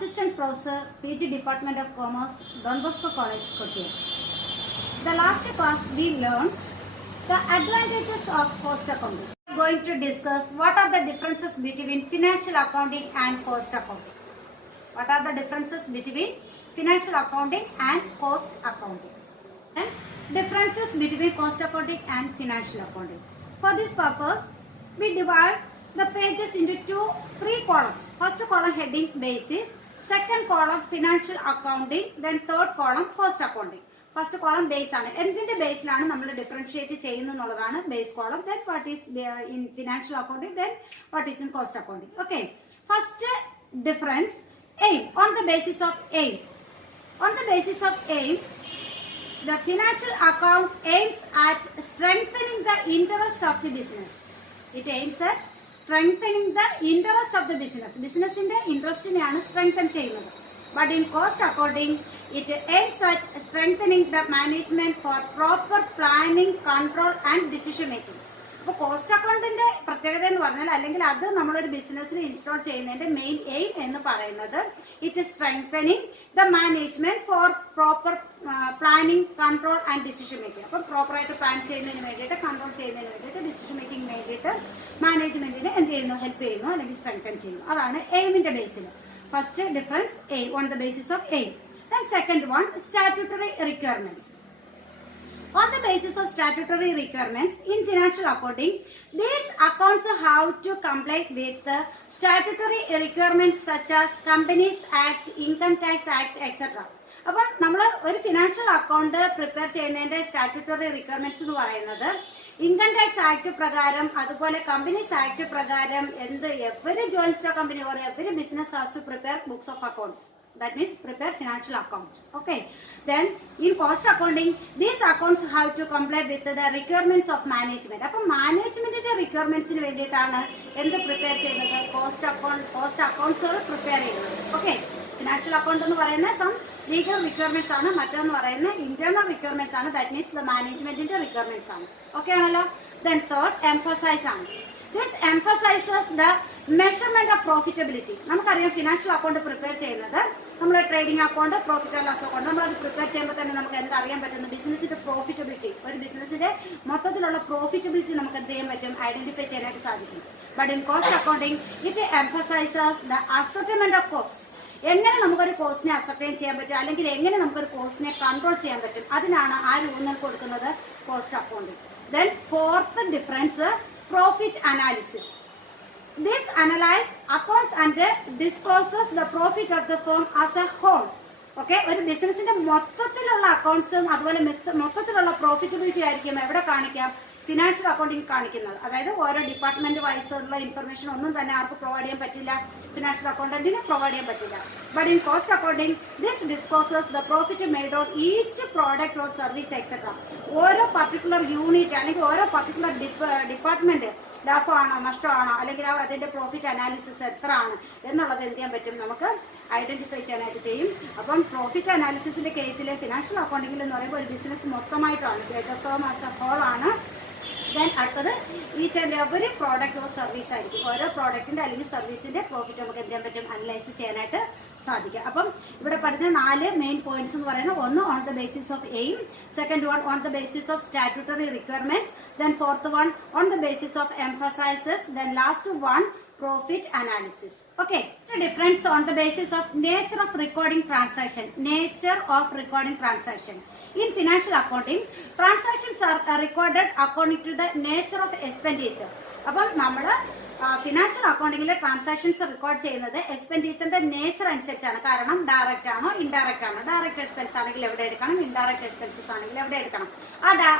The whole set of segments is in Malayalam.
Assistant Professor, PG Department of Commerce, Don Bosco College, Kottayam. The last class we learned the advantages of cost accounting. We are going to discuss what are the differences between financial accounting and cost accounting. What are the differences between financial accounting and cost accounting? And differences between cost accounting and financial accounting. For this purpose, we divide the pages into three columns. First column heading basis, second column financial accounting, then third column cost accounting. First column base ആണ്. എന്തിന്റെ ബേസിലാണ് നമ്മൾ ഡിഫറൻഷിയേറ്റ് ചെയ്യുന്നതെന്നുള്ളതാണ് base column. Then what is in financial accounting, then what is in cost accounting. Okay. First difference, aim. On the basis of aim. On the basis of aim, the financial account aims at strengthening the interest of the business. It aims at strengthening the interest of the business. Businessന്റെ ഇൻട്രസ്റ്റിനെയാണ് strengthen ചെയ്യുന്നത്. But in cost accounting, it aims at strengthening the management for proper planning, control and decision making. അപ്പോൾ കോസ്റ്റ് അക്കൗണ്ടിന്റെ പ്രത്യേകത എന്ന് പറഞ്ഞാൽ അല്ലെങ്കിൽ അത് നമ്മളൊരു ബിസിനസ്സിൽ ഇൻസ്റ്റാൾ ചെയ്യുന്നതിന്റെ മെയിൻ എയിം എന്ന് പറയുന്നത് it strengthening the management for proper planning, control and decision making. അപ്പം പ്രോപ്പറായിട്ട് പ്ലാൻ ചെയ്യുന്നതിന് വേണ്ടിയിട്ട്, കൺട്രോൾ ചെയ്യുന്നതിന് വേണ്ടിയിട്ട്, ഡിസിഷൻ മേക്കിംഗ് വേണ്ടിയിട്ട് മാനേജ്മെന്റിന് എന്ത് ചെയ്യുന്നു, ഹെൽപ്പ് ചെയ്യുന്നു അല്ലെങ്കിൽ സ്ട്രെങ്തൻ ചെയ്യുന്നു. അതാണ് എയിമിന്റെ ബേസിൽ. First difference aim, on the basis of aim. Then second one, statutory requirements. On the basis of statutory requirements in financial accounting, these accounts have to comply with statutory requirements such as Companies Act, Income Tax Act, etc. അപ്പം നമ്മൾ ഒരു ഫിനാൻഷ്യൽ അക്കൗണ്ട് പ്രിപ്പയർ ചെയ്യുന്നതിന്റെ സ്റ്റാറ്റ്യൂട്ടറി റിക്വയർമെന്റ്സ് എന്ന് പറയുന്നത് ഇൻകം ടാക്സ് ആക്ട് പ്രകാരം, അതുപോലെ കമ്പനീസ് ആക്ട് പ്രകാരം every joint stock company or every business has to prepare books of accounts. That means prepare financial account. Okay. Then in cost accounting, these accounts have to comply with the requirements of management. അപ്പോൾ മാനേജ്മെന്റിന്റെ റിക്വയർമെന്റ്സിന് വേണ്ടിയിട്ടാണ് എന്ത് പ്രിപ്പയർ ചെയ്യുന്നത്, കോസ്റ്റ് അക്കൗണ്ട്സുകൾ പ്രിപ്പയർ ചെയ്യുന്നത്. ഓക്കെ. ഫിനാൻഷ്യൽ അക്കൗണ്ട് എന്ന് പറയുന്ന സം ലീഗൽ റിക്വയർമെന്റ്സ് ആണ്, മറ്റൊന്ന് പറയുന്ന ഇന്റേണൽ റിക്വയർമെന്റ്സ് ആണ്. ദാറ്റ് മീൻസ് ദ മാനേജ്മെന്റിന്റെ റിക്വയർമെന്റ്സ് ആണ്. ഓക്കെ ആണല്ലോ. Then third, emphasize ആണ്. This emphasizes the measurement of profitability. നമുക്കറിയാം ഫിനാൻഷ്യൽ അക്കൗണ്ട് പ്രിപ്പയർ ചെയ്യുന്നത്, നമ്മൾ trading account, profit and loss account, നമ്മൾ അത് പ്രിപ്പയർ ചെയ്യുമ്പോൾ തന്നെ നമുക്ക് എന്തറിയാൻ പറ്റുന്നു, ബിസിനസിന്റെ പ്രോഫിറ്റബിലിറ്റി, ഒരു ബിസിനസിന്റെ മൊത്തത്തിലുള്ള പ്രോഫിറ്റബിലിറ്റി നമുക്ക് എന്ത് ചെയ്യാൻ പറ്റും, ഐഡന്റിഫൈ ചെയ്യാനായിട്ട് സാധിക്കും. But in cost accounting it emphasises the ascertainment of cost. എങ്ങനെ നമുക്കൊരു കോസ്റ്റിനെ അസർട്ടൈൻ ചെയ്യാൻ പറ്റും, അല്ലെങ്കിൽ എങ്ങനെ നമുക്കൊരു കോസ്റ്റിനെ കൺട്രോൾ ചെയ്യാൻ പറ്റും, അതിനാണ് ആ ഊന്നൽ കൊടുക്കുന്നത് cost accounting. Then fourth difference, profit analysis. This analyzes accounts and discloses the profit of the firm as a whole. Okay. ഒരു ബിസിനസിന്റെ മൊത്തത്തിലുള്ള അക്കൗണ്ട്സും അതുപോലെ മൊത്തത്തിലുള്ള പ്രോഫിറ്റബിലിറ്റി ആയിരിക്കും എവിടെ കാണിക്കാം, ഫിനാൻഷ്യൽ അക്കൗണ്ടിങ് കാണിക്കുന്നത്. അതായത് ഓരോ ഡിപ്പാർട്ട്മെന്റ് വൈസുള്ള ഇൻഫർമേഷൻ ഒന്നും തന്നെ ആർക്ക് പ്രൊവൈഡ് ചെയ്യാൻ പറ്റില്ല, ഫിനാൻഷ്യൽ അക്കൗണ്ടന്റിന് പ്രൊവൈഡ് ചെയ്യാൻ പറ്റില്ല. But in cost accounting this discloses the profit made on each product or service etcetera. ഓരോ പർട്ടിക്കുലർ യൂണിറ്റ് അല്ലെങ്കിൽ ഓരോ പർട്ടിക്കുലർ ഡിപ്പാർട്ട്മെന്റ് ലാഭമാണോ നഷ്ടമാണോ അല്ലെങ്കിൽ അതിന്റെ പ്രോഫിറ്റ് അനാലിസിസ് എത്ര ആണ് എന്നുള്ളത് എന്ത് ചെയ്യാൻ പറ്റും, നമുക്ക് ഐഡന്റിഫൈ ചെയ്യാനായിട്ട് ചെയ്യും. അപ്പം പ്രോഫിറ്റ് അനാലിസിസിന്റെ കേസിൽ ഫിനാൻഷ്യൽ അക്കൗണ്ടിങ്ങിൽ എന്ന് പറയുമ്പോൾ ഒരു ബിസിനസ് മൊത്തമായിട്ടാണ്, ഫേം ആസ് എ ഹോൾ ആണ്. ദെൻ അടുത്തത് each and every product or service ആയിരിക്കും. ഓരോ പ്രോഡക്റ്റിന്റെ അല്ലെങ്കിൽ സർവീസിന്റെ പ്രോഫിറ്റ് നമുക്ക് എന്ത് ചെയ്യാൻ പറ്റും, അനലൈസ് ചെയ്യാനായിട്ട് സാധിക്കും. അപ്പം ഇവിടെ പറഞ്ഞ 4 മെയിൻ പോയിന്റ്സ് എന്ന് പറയുന്നത്, ഒന്ന് on the basis of aim, second one on the basis of statutory requirements, then fourth one on the basis of emphasises, then last one profit analysis. Okay. The difference on the basis of nature of recording transaction. Nature of recording transaction. In financial accounting, transactions are recorded according to the nature of expenditure. അപ്പം നമ്മൾ ഫിനാൻഷ്യൽ അക്കൗണ്ടിങ്ങിലെ ട്രാൻസാക്ഷൻസ് റെക്കോർഡ് ചെയ്യുന്നത് എക്സ്പെൻഡിച്ചറിന്റെ നേച്ചർ അനുസരിച്ചാണ്. കാരണം ഡയറക്റ്റ് ആണോ ഇൻഡയറക്റ്റ് ആണോ, ഡയറക്റ്റ് എക്സ്പെൻസ് ആണെങ്കിൽ എവിടെ എടുക്കണം, ഇൻഡയറക്റ്റ് എക്സ്പെൻസസ് ആണെങ്കിൽ എവിടെ എടുക്കണം,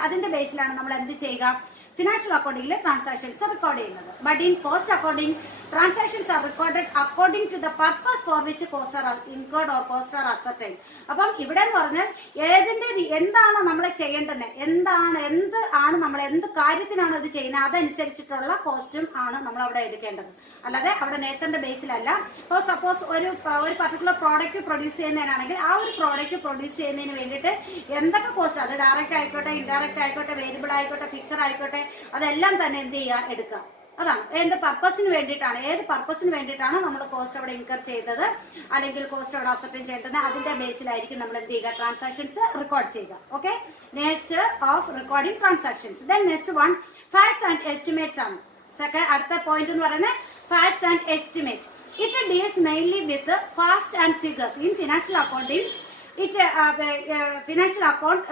അതിന്റെ ബേസിലാണ് നമ്മൾ എന്ത് ചെയ്യുക, ഫിനാൻഷ്യൽ അക്കൗണ്ടിങ്ങിലെ ട്രാൻസാക്ഷൻസ് റെക്കോർഡ് ചെയ്യുന്നത്. But in cost accounting transactions are recorded according to the purpose for which cost are incurred or cost are ascertain. അപ്പം ഇവിടെ എന്ന് പറഞ്ഞാൽ എന്താണ് നമ്മൾ ചെയ്യേണ്ടത്, നമ്മൾ എന്ത് കാര്യത്തിനാണ് ഇത് ചെയ്യുന്നത് അതനുസരിച്ചിട്ടുള്ള കോസ്റ്റും ആണ് നമ്മൾ അവിടെ എടുക്കേണ്ടത്. അല്ലാതെ അവിടെ നേച്ചറിന്റെ ബേസിലല്ല. ഇപ്പോൾ സപ്പോസ് ഒരു പർട്ടിക്കുലർ പ്രോഡക്റ്റ് പ്രൊഡ്യൂസ് ചെയ്യുന്നതിനാണെങ്കിൽ ആ ഒരു പ്രോഡക്റ്റ് പ്രൊഡ്യൂസ് ചെയ്യുന്നതിന് വേണ്ടിയിട്ട് എന്തൊക്കെ കോസ്റ്റ്, അത് ഡയറക്റ്റ് ആയിക്കോട്ടെ, ഇൻഡയറക്റ്റ് ആയിക്കോട്ടെ, വേരിയബിൾ ആയിക്കോട്ടെ, ഫിക്സഡ് ആയിക്കോട്ടെ, അതെല്ലാം തന്നെ എന്ത് ചെയ്യുക, എടുക്കുക. അതാണ് എന്ത് പർപ്പസിന് വേണ്ടിയിട്ടാണ്, ഏത് പർപ്പസിന് വേണ്ടിയിട്ടാണ് നമ്മൾ കോസ്റ്റ് അവിടെ ഇൻകർ ചെയ്തത് അല്ലെങ്കിൽ കോസ്റ്റ് അവിടെ അസെപ്റ്റ് ചെയ്തത്, അതിന്റെ ബേസിലായിരിക്കും നമ്മൾ എന്ത് ചെയ്യുക, ട്രാൻസാക്ഷൻസ് റെക്കോർഡ് ചെയ്യുക. Okay, nature of recording transactions. Then next one facts and estimates ആണ്. അടുത്ത പോയിന്റ് എന്ന് പറയുന്നത് facts and estimate. It deals mainly with facts and figures. In financial accounting financial account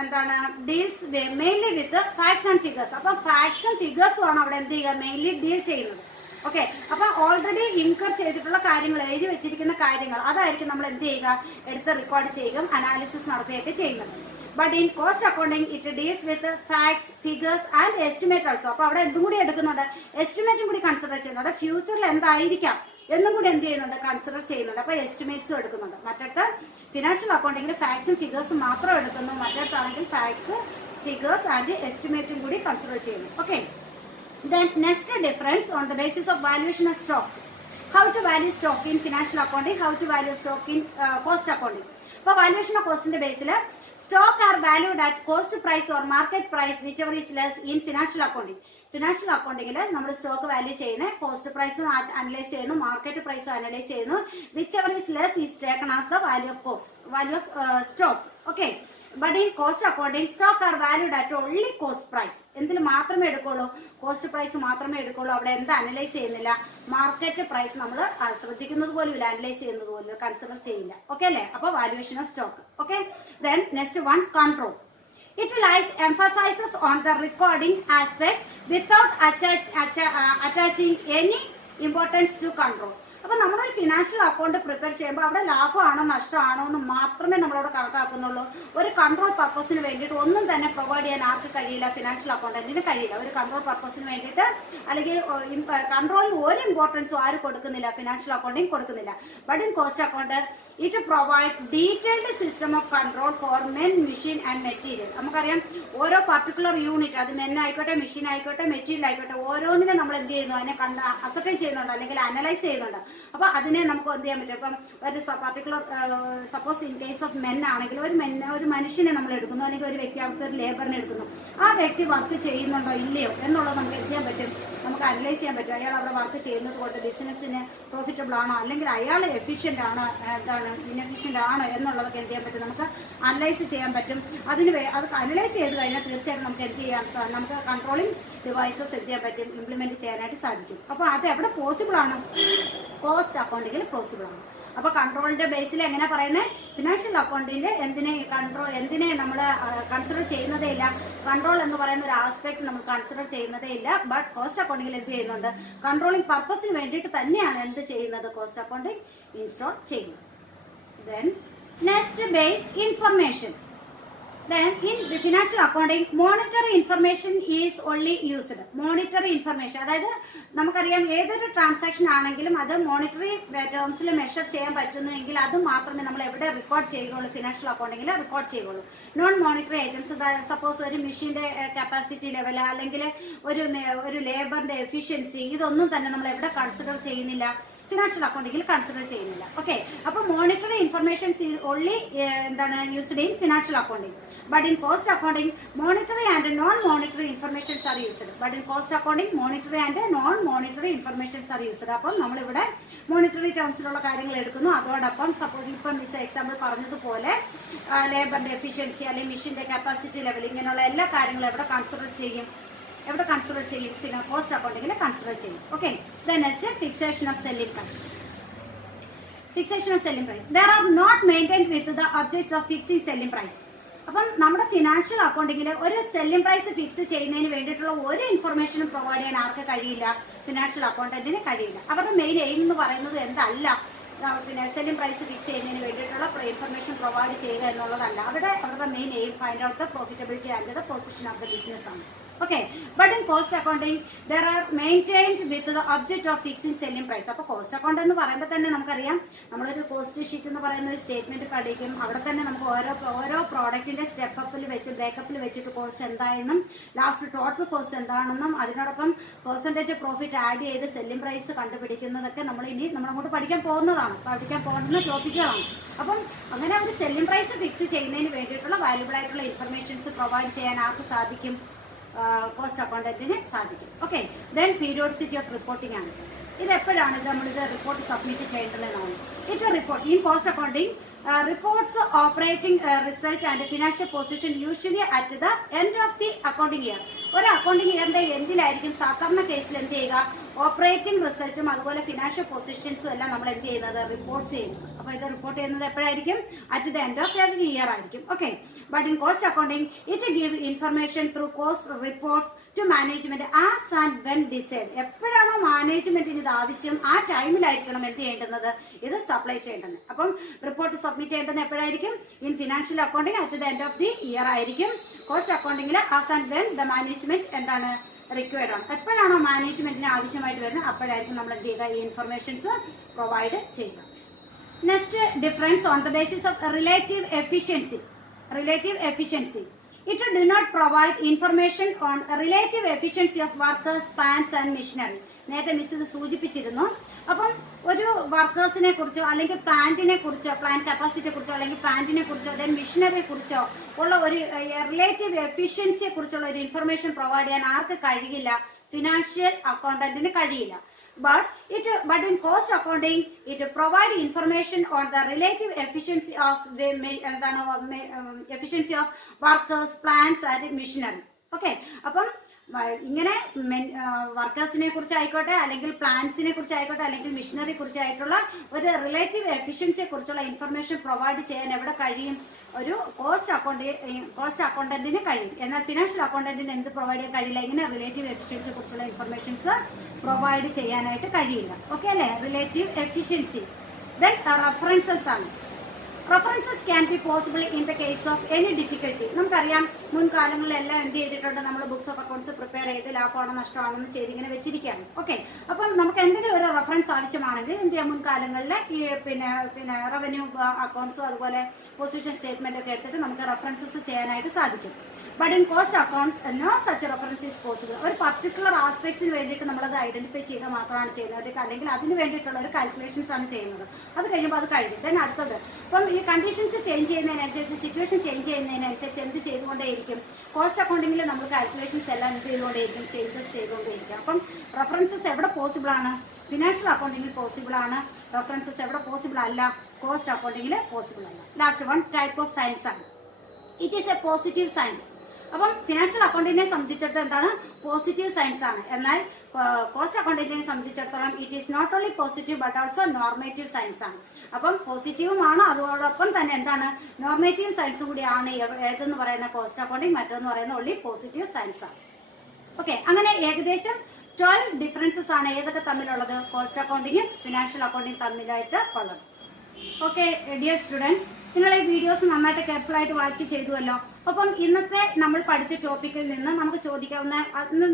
എന്താണ് deals mainly with facts and figures. അപ്പം ഫാക്ട്സും ഫിഗേഴ്സും ആണ് അവിടെ എന്ത് ചെയ്യുക, മെയിൻലി ഡീൽ ചെയ്യുന്നത്. ഓക്കെ, അപ്പം ഓൾറെഡി ഇൻകർ ചെയ്തിട്ടുള്ള കാര്യങ്ങൾ, എഴുതി വെച്ചിരിക്കുന്ന കാര്യങ്ങൾ, അതായിരിക്കും നമ്മൾ എന്ത് ചെയ്യുക, എടുത്ത് റെക്കോർഡ് ചെയ്യുകയും അനാലിസിസ് നടത്തുകയൊക്കെ ചെയ്യുന്നത്. But in cost accounting it deals with facts, figures and estimate also. അപ്പോൾ അവിടെ എന്തും കൂടി എടുക്കുന്നുണ്ട്, എസ്റ്റിമേറ്റും കൂടി കൺസിഡർ ചെയ്യുന്നുണ്ട്. ഫ്യൂച്ചറിൽ എന്തായിരിക്കാം എന്നും കൂടി എന്ത് ചെയ്യുന്നുണ്ട്, കൺസിഡർ ചെയ്യുന്നുണ്ട്. അപ്പോൾ എസ്റ്റിമേറ്റ്സും എടുക്കുന്നുണ്ട്. മറ്റടുത്ത് ഫിനാൻഷ്യൽ അക്കൗണ്ടിങ്ങിൽ ഫാക്ട്സും ഫിഗേഴ്സും മാത്രം എടുക്കുന്നു, മറ്റടുത്താണെങ്കിൽ ഫാക്ട്സ്, ഫിഗേഴ്സ് ആൻഡ് എസ്റ്റിമേറ്റും കൂടി കൺസിഡർ ചെയ്യുന്നു. Okay, then next difference on the basis of valuation of stock. How to value stock in financial accounting, how to value stock in cost accounting. അപ്പോൾ വാല്യൂഷൻ ഓഫ് കോസ്റ്റിന്റെ ബേസിൽ stock are valued at cost price or market price whichever is less in financial accounting. Financial അക്കൗണ്ടിങ്ങിൽ നമ്മൾ സ്റ്റോക്ക് വാല്യൂ ചെയ്യുന്നത് കോസ്റ്റ് പ്രൈസും അനലൈസ് ചെയ്യുന്നു, മാർക്കറ്റ് പ്രൈസും അനലൈസ് ചെയ്യുന്നു. Whichever is less is taken as the value of cost, value of stock. Okay, but in cost accounting stock are valued at only cost price. എന്തിൽ മാത്രമേ എടുക്കുള്ളൂ, കോസ്റ്റ് പ്രൈസ് മാത്രമേ എടുക്കുള്ളൂ. അവിടെ എന്താ അനലൈസ് ചെയ്യുന്നില്ല, മാർക്കറ്റ് പ്രൈസ് നമ്മൾ ശ്രദ്ധിക്കുന്നത് പോലും ഇല്ല, അനലൈസ് ചെയ്യുന്നത് പോലും കൺസിഡർ ചെയ്യില്ല. ഓക്കെ അല്ലേ, അപ്പോൾ valuation of stock. Okay, then next one control. It lies emphasizes on the recording aspects without attaching any importance to control. അപ്പോൾ നമ്മളൊരു ഫിനാൻഷ്യൽ അക്കൗണ്ട് പ്രിപ്പയർ ചെയ്യുമ്പോൾ അവിടെ ലാഭമാണോ നഷ്ടമാണോ എന്ന് മാത്രമേ നമ്മളവിടെ കണക്കാക്കുന്നുള്ളൂ. ഒരു കൺട്രോൾ പർപ്പസിന് വേണ്ടിയിട്ട് ഒന്നും തന്നെ പ്രൊവൈഡ് ചെയ്യാൻ ആർക്ക് കഴിയില്ല, ഫിനാൻഷ്യൽ അക്കൗണ്ടന്റിന് കഴിയില്ല. ഒരു കൺട്രോൾ പർപ്പസിന് വേണ്ടിയിട്ട് അല്ലെങ്കിൽ കൺട്രോളിന് ഒരു ഇമ്പോർട്ടൻസും ആരും കൊടുക്കുന്നില്ല, ഫിനാൻഷ്യൽ അക്കൗണ്ടിങ് കൊടുക്കുന്നില്ല. But in cost account it provide detailed system of control for men, machine and material. നമുക്കറിയാം ഓരോ പർട്ടിക്കുലർ യൂണിറ്റ്, അത് മെൻ ആയിക്കോട്ടെ, മെഷീൻ ആയിക്കോട്ടെ, മെറ്റീരിയൽ ആയിക്കോട്ടെ, ഓരോന്നിനെ നമ്മൾ എന്ത് ചെയ്യുന്നു, അതിനെ അസർട്ടൈൻ ചെയ്യുന്നുണ്ട് അല്ലെങ്കിൽ അനലൈസ് ചെയ്യുന്നുണ്ട്. അപ്പോൾ അതിനെ നമുക്ക് എന്ത് ചെയ്യാൻ പറ്റും. ഇപ്പം ഒരു particular suppose in case of men ആണെങ്കിൽ ഒരു മനുഷ്യനെ നമ്മൾ എടുക്കുന്നു, അല്ലെങ്കിൽ ഒരു വ്യക്തി അവിടുത്തെ ഒരു ലേബറിനെ എടുക്കുന്നു. ആ വ്യക്തി വർക്ക് ചെയ്യുന്നുണ്ടോ ഇല്ലയോ എന്നുള്ളത് നമുക്ക് എന്ത് ചെയ്യാൻ പറ്റും, നമുക്ക് അനലൈസ് ചെയ്യാൻ പറ്റും. അയാൾ അവിടെ വർക്ക് ചെയ്യുന്നത് കൊണ്ട് ബിസിനസ്സിന് പ്രോഫിറ്റബിൾ ആണോ, അല്ലെങ്കിൽ അയാൾ എഫിഷ്യൻ്റ് ആണോ, എന്താണ് ഇൻഎഫിഷ്യൻ്റ് ആണോ എന്നുള്ളതൊക്കെ എന്ത് ചെയ്യാൻ പറ്റും, നമുക്ക് അനലൈസ് ചെയ്യാൻ പറ്റും. അത് അനലൈസ് ചെയ്ത് കഴിഞ്ഞാൽ തീർച്ചയായിട്ടും നമുക്ക് എന്ത് ചെയ്യാൻ, നമുക്ക് കൺട്രോളിങ് ഡിവൈസസ് എന്ത് ചെയ്യാൻ പറ്റും, ഇംപ്ലിമെൻറ്റ് ചെയ്യാനായിട്ട് സാധിക്കും. അപ്പോൾ അത് എവിടെ പോസിബിൾ ആണ്, കോസ്റ്റ് അക്കൗണ്ടിങ്ങിൽ പോസിബിൾ ആണ്. അപ്പോൾ കൺട്രോളിൻ്റെ ബേസിൽ എങ്ങനെ പറയുന്നത്, ഫിനാൻഷ്യൽ അക്കൗണ്ടിൽ എന്തിനെ നമ്മൾ കൺസിഡർ ചെയ്യുന്നതേ ഇല്ല, കൺട്രോൾ എന്ന് പറയുന്ന ഒരു ആസ്പെക്ട് നമ്മൾ കൺസിഡർ ചെയ്യുന്നതേ ഇല്ല. ബട്ട് കോസ്റ്റ് അക്കൗണ്ടിങ്ങിൽ എന്ത് ചെയ്യുന്നുണ്ട്, കൺട്രോളിങ് പർപ്പസിന് വേണ്ടിയിട്ട് തന്നെയാണ് എന്ത് ചെയ്യുന്നത്, കോസ്റ്റ് അക്കൗണ്ടിങ് ഇൻസ്റ്റാൾ ചെയ്യുന്നത്. Then next base information. Then in the financial accounting monetary information is only used. Monetary information, അതായത് നമുക്കറിയാം ഏതൊരു ട്രാൻസാക്ഷൻ ആണെങ്കിലും അത് മോണിറ്ററി ടേംസിൽ മെഷർ ചെയ്യാൻ പറ്റുന്നെങ്കിൽ അത് മാത്രമേ നമ്മൾ എവിടെ റെക്കോർഡ് ചെയ്യുകയുള്ളൂ, ഫിനാൻഷ്യൽ അക്കൗണ്ടിങ്ങിൽ റെക്കോർഡ് ചെയ്യുകയുള്ളൂ. നോൺ മോണിറ്ററി ഐറ്റംസ്, സപ്പോസ് ഒരു മെഷീൻ്റെ കപ്പാസിറ്റി ലെവൽ അല്ലെങ്കിൽ ഒരു ലേബറിൻ്റെ എഫിഷ്യൻസി, ഇതൊന്നും തന്നെ നമ്മൾ എവിടെ കൺസിഡർ ചെയ്യുന്നില്ല, ഫിനാൻഷ്യൽ അക്കൗണ്ടിങ്ങിൽ കൺസിഡർ ചെയ്യുന്നില്ല. ഓക്കെ, അപ്പോൾ മോണിറ്ററി ഇൻഫർമേഷൻസ് ഓൺലി എന്താണ് used in financial accounting. But in cost accounting monetary and non monetary informations are used. But in cost accounting monetary and non monetary informations are used. അപ്പം നമ്മളിവിടെ മോണിറ്ററി ടേംസിലുള്ള കാര്യങ്ങൾ എടുക്കുന്നു. അതോടൊപ്പം സപ്പോസ് ഇപ്പം എക്സാമ്പിൾ പറഞ്ഞതുപോലെ ലേബറിൻ്റെ എഫിഷ്യൻസി അല്ലെങ്കിൽ മെഷീൻ്റെ കപ്പാസിറ്റി ലെവൽ, ഇങ്ങനെയുള്ള എല്ലാ കാര്യങ്ങളും എവിടെ കൺസിഡർ ചെയ്യും, പിന്നെ കോസ്റ്റ് അക്കൗണ്ടിങ്ങിൽ കൺസിഡർ ചെയ്യും. Okay, then next fixation of selling price. Fixation of selling price there are not maintained with the objects of fixing selling price. അപ്പം നമ്മുടെ ഫിനാൻഷ്യൽ അക്കൗണ്ടിങ്ങിൽ ഒരു സെല്ലിംഗ് പ്രൈസ് ഫിക്സ് ചെയ്യുന്നതിന് വേണ്ടിയിട്ടുള്ള ഒരു ഇൻഫർമേഷനും പ്രൊവൈഡ് ചെയ്യാൻ ആർക്ക് കഴിയില്ല, ഫിനാൻഷ്യൽ അക്കൗണ്ടന്റിന് കഴിയില്ല. അവരുടെ മെയിൻ എയിം എന്ന് പറയുന്നത് എന്തല്ല, പിന്നെ സെല്ലിംഗ് പ്രൈസ് ഫിക്സ് ചെയ്യുന്നതിന് വേണ്ടിയിട്ടുള്ള ഇൻഫർമേഷൻ പ്രൊവൈഡ് ചെയ്യുക എന്നുള്ളതല്ല. അവരുടെ main aim find out the profitability and the position of the business ആണ്. Okay, but in cost accounting there are maintained with the object of fixing selling price. അപ്പോൾ കോസ്റ്റ് അക്കൗണ്ട് എന്ന് പറയുമ്പോൾ തന്നെ നമുക്കറിയാം, നമ്മളൊരു കോസ്റ്റ് ഷീറ്റ് എന്ന് പറയുന്ന ഒരു സ്റ്റേറ്റ്മെന്റ് പഠിക്കും. അവിടെ തന്നെ നമുക്ക് ഓരോ പ്രോഡക്റ്റിന്റെ സ്റ്റെപ്പപ്പിൽ വെച്ച് ബ്രേക്കപ്പിൽ വെച്ചിട്ട് കോസ്റ്റ് എന്താണെന്നും ലാസ്റ്റ് ടോട്ടൽ കോസ്റ്റ് എന്താണെന്നും അതിനോടൊപ്പം പെർസെൻറ്റേജ് പ്രോഫിറ്റ് ആഡ് ചെയ്ത് സെല്ലിംഗ് പ്രൈസ് കണ്ടുപിടിക്കുന്നതൊക്കെ നമ്മളങ്ങോട്ട് പഠിക്കാൻ പോകുന്ന ടോപ്പിക്കുകളാണ്. അപ്പം അങ്ങനെ ഒരു സെല്ലിംഗ് പ്രൈസ് ഫിക്സ് ചെയ്യുന്നതിന് വേണ്ടിയിട്ടുള്ള വാല്യുബിൾ ആയിട്ടുള്ള ഇൻഫർമേഷൻസ് പ്രൊവൈഡ് ചെയ്യാൻ ആർക്ക് സാധിക്കും, കോസ്റ്റ് അക്കൗണ്ടന്റിന് സാധിക്കും. Okay, then periodicity of reporting ആണ്. ഇത് എപ്പോഴാണ് നമ്മളിത് റിപ്പോർട്ട് സബ്മിറ്റ് ചെയ്യേണ്ടതെന്നാണ്. It reports in cost accounting reports operating result and financial position usually at the end of the accounting year. ഒരു അക്കൗണ്ടിങ് ഇയറിന്റെ എൻഡിലായിരിക്കും സാധാരണ കേസിൽ എന്ത് ചെയ്യുക, ഓപ്പറേറ്റിംഗ് റിസൾട്ടും അതുപോലെ ഫിനാൻഷ്യൽ പൊസിഷൻസും എല്ലാം നമ്മൾ എന്ത് ചെയ്യുന്നത്, റിപ്പോർട്ട് ചെയ്യുന്നത്. അപ്പോൾ ഇത് റിപ്പോർട്ട് ചെയ്യുന്നത് എപ്പോഴായിരിക്കും, at the end of every year ആയിരിക്കും. Okay, but in cost accounting it give information through cost reports to management as and when decide. എപ്പോഴാണോ മാനേജ്മെന്റിന് ഇത് ആവശ്യം ആ ടൈമിലായിരിക്കണം എന്ത് ചെയ്യേണ്ടുന്നത്, ഇത് സപ്ലൈ ചെയ്യേണ്ടത്. അപ്പം റിപ്പോർട്ട് സബ്മിറ്റ് ചെയ്യേണ്ടത് എപ്പോഴായിരിക്കും, in financial accounting at the end of the year ആയിരിക്കും. കോസ്റ്റ് അക്കൗണ്ടിങ്ങിൽ as and when the management എന്താണ് റിക്വയർഡ് ആണ്. എപ്പോഴാണോ മാനേജ്മെന്റിന് ആവശ്യമായിട്ട് വരുന്നത് അപ്പോഴായിരിക്കും നമ്മൾ എന്ത് ചെയ്യുക, ഈ ഇൻഫർമേഷൻസ് പ്രൊവൈഡ് ചെയ്യുക. Next difference on the basis of relative efficiency. Relative efficiency it do not provide information on relative efficiency of workers, plants and machinery. നേരത്തെ മിസ് ഇത് സൂചിപ്പിച്ചിരുന്നു. അപ്പം ഒരു വർക്കേഴ്സിനെ കുറിച്ചോ അല്ലെങ്കിൽ പ്ലാന്റിനെ കുറിച്ചോ, പ്ലാന്റ് കപ്പാസിറ്റിയെ കുറിച്ചോ അല്ലെങ്കിൽ പ്ലാന്റിനെ കുറിച്ചോ ദെൻ മെഷീനറിയെ കുറിച്ചോ ഉള്ള ഒരു റിലേറ്റീവ് എഫിഷ്യൻസിയെ കുറിച്ചുള്ള ഒരു ഇൻഫർമേഷൻ പ്രൊവൈഡ് ചെയ്യാൻ ആർക്ക് കഴിയില്ല, ഫിനാൻഷ്യൽ അക്കൗണ്ടന്റിന് കഴിയില്ല. But in cost accounting, it provide information on the relative efficiency of efficiency of workers, plants and machinery. Okay, അപ്പം ഇങ്ങനെ വർക്കേഴ്സിനെ കുറിച്ച് ആയിക്കോട്ടെ അല്ലെങ്കിൽ പ്ലാന്റ്സിനെ കുറിച്ച് ആയിക്കോട്ടെ അല്ലെങ്കിൽ മെഷീനറിയെ കുറിച്ചായിട്ടുള്ള ഒരു റിലേറ്റീവ് എഫിഷ്യൻസിയെ കുറിച്ചുള്ള ഇൻഫർമേഷൻ പ്രൊവൈഡ് ചെയ്യാൻ എവിടെ കഴിയും, ഒരു കോസ്റ്റ് അക്കൗണ്ടന്റിന് കഴിയും. എന്നാൽ ഫിനാൻഷ്യൽ അക്കൗണ്ടന്റിന് എന്ത് പ്രൊവൈഡ് ചെയ്യാൻ കഴിയില്ല, ഇങ്ങനെ റിലേറ്റീവ് എഫിഷ്യൻസിയെ കുറിച്ചുള്ള ഇൻഫർമേഷൻസ് പ്രൊവൈഡ് ചെയ്യാനായിട്ട് കഴിയില്ല. ഓക്കെ അല്ലേ, റിലേറ്റീവ് എഫിഷ്യൻസി. ദെൻ റെഫറൻസസ് ആണ്. References can be possible in the case of any difficulty. നമുക്കറിയാം മുൻകാലങ്ങളിലെല്ലാം എന്ത് ചെയ്തിട്ടുണ്ട്, നമ്മൾ ബുക്സ് ഓഫ് അക്കൗണ്ട്സ് പ്രിപ്പയർ ചെയ്ത് ലാഭമാണോ നഷ്ടമാണെന്ന് ചെയ്ത് ഇങ്ങനെ വെച്ചിരിക്കുകയാണ്. ഓക്കെ, അപ്പം നമുക്ക് എന്തെങ്കിലും ഒരു റെഫറൻസ് ആവശ്യമാണെങ്കിൽ എന്ത് ചെയ്യാം, മുൻകാലങ്ങളിൽ ഈ പിന്നെ റവന്യൂ അക്കൗണ്ട്സും അതുപോലെ പൊസിഷൻ സ്റ്റേറ്റ്മെന്റ് ഒക്കെ എടുത്തിട്ട് നമുക്ക് റെഫറൻസസ് ചെയ്യാനായിട്ട് സാധിക്കും. But in cost account no such reference is possible. ഒരു പർട്ടിക്കുലർ ആസ്പെക്ട്സിന് വേണ്ടിയിട്ട് നമ്മളത് ഐഡന്റിഫൈ ചെയ്യുക മാത്രമാണ് ചെയ്യുന്നത്, അല്ലെങ്കിൽ അതിന് വേണ്ടിയിട്ടുള്ള ഒരു കാൽക്കുലേഷൻസ് ആണ് ചെയ്യുന്നത്. അത് കഴിയുമ്പോൾ അത് കഴിഞ്ഞു. ദെൻ അടുത്തത്, അപ്പം ഈ കണ്ടീഷൻസ് ചേഞ്ച് ചെയ്യുന്നതിനനുസരിച്ച്, സിറ്റുവേഷൻ ചേഞ്ച് ചെയ്യുന്നതിനനുസരിച്ച് എന്ത് ചെയ്തുകൊണ്ടേയിരിക്കും, കോസ്റ്റ് അക്കൗണ്ടിങ്ങിൽ നമ്മൾ കാൽക്കുലേഷൻസ് എല്ലാം എന്ത് ചെയ്തുകൊണ്ടേയിരിക്കും, ചേഞ്ചസ് ചെയ്തുകൊണ്ടേയിരിക്കും. അപ്പം റെഫറൻസസ് എവിടെ പോസിബിൾ ആണ്, ഫിനാൻഷ്യൽ അക്കൗണ്ടിങ്ങിൽ പോസിബിൾ ആണ്. റെഫറൻസസ് എവിടെ പോസിബിൾ അല്ല, കോസ്റ്റ് അക്കൗണ്ടിങ്ങിൽ പോസിബിൾ അല്ല. Last one type of science ആണ്. It is a positive science. അപ്പം ഫിനാൻഷ്യൽ അക്കൗണ്ടിനെ സംബന്ധിച്ചിടത്തോളം എന്താണ്, പോസിറ്റീവ് സയൻസ് ആണ്. എന്നാൽ കോസ്റ്റ് അക്കൗണ്ടിനെ സംബന്ധിച്ചിടത്തോളം it is not only positive but also normative science ആണ്. അപ്പം പോസിറ്റീവുമാണ്, അതോടൊപ്പം തന്നെ എന്താണ്, നോർമേറ്റീവ് സയൻസ് കൂടിയാണ് ഏതെന്ന് പറയുന്ന കോസ്റ്റ് അക്കൗണ്ടിങ്, മറ്റൊന്ന് പറയുന്ന ഓൺലി പോസിറ്റീവ് സയൻസ് ആണ്. ഓക്കെ, അങ്ങനെ ഏകദേശം 12 ഡിഫറൻസസ് ആണ് ഏതൊക്കെ തമ്മിലുള്ളത്, കോസ്റ്റ് അക്കൗണ്ടിങ്ങും ഫിനാൻഷ്യൽ അക്കൗണ്ടിങ് തമ്മിലായിട്ട് ഉള്ളത്. ഓക്കെ ഡിയർ സ്റ്റുഡൻസ്, നിങ്ങൾ ഈ വീഡിയോസ് നന്നായിട്ട് കെയർഫുൾ ആയിട്ട് വാച്ച് ചെയ്തുവല്ലോ. അപ്പം ഇന്നത്തെ നമ്മൾ പഠിച്ച ടോപ്പിക്കിൽ നിന്ന് നമുക്ക് ചോദിക്കാവുന്ന,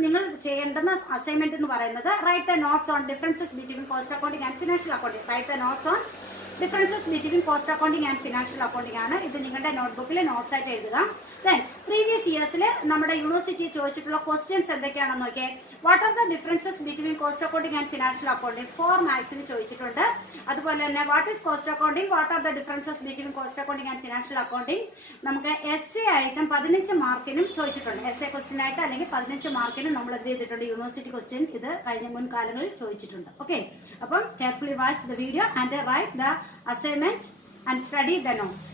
നിങ്ങൾ ചെയ്യേണ്ടുന്ന അസൈൻമെന്റ് എന്ന് പറയുന്നത് write the notes on differences between cost accounting and financial accounting. Write the notes on differences between cost accounting and financial accounting ആണ്. ഇത് നിങ്ങളുടെ നോട്ട്ബുക്കിൽ നോട്ട്സ് ആയിട്ട് എഴുതുക. ദെൻ പ്രീവിയസ് ഇയേഴ്സിൽ നമ്മുടെ യൂണിവേഴ്സിറ്റി ചോദിച്ചിട്ടുള്ള ക്വസ്റ്റ്യൻസ് എന്തൊക്കെയാണെന്ന് നോക്കിയേ. What are the differences between cost accounting and financial accounting 4 മാർക്സിന് ചോദിച്ചിട്ടുണ്ട്. അതുപോലെ തന്നെ what is cost accounting, what are the differences between cost accounting and financial accounting നമുക്ക് എസ് എ ആയിട്ടും 15 മാർക്കിനും ചോദിച്ചിട്ടുണ്ട്. എസ് എ ക്വസ്റ്റ്യൻ ആയിട്ട് അല്ലെങ്കിൽ 15 മാർക്കിനും നമ്മൾ എന്ത് ചെയ്തിട്ടുണ്ട്, യൂണിവേഴ്സിറ്റി ക്വസ്റ്റ്യൻ ഇത് കഴിഞ്ഞ മുൻകാലങ്ങളിൽ ചോദിച്ചിട്ടുണ്ട്. ഓക്കെ, അപ്പം carefully watch the video and write the assignment and study the notes.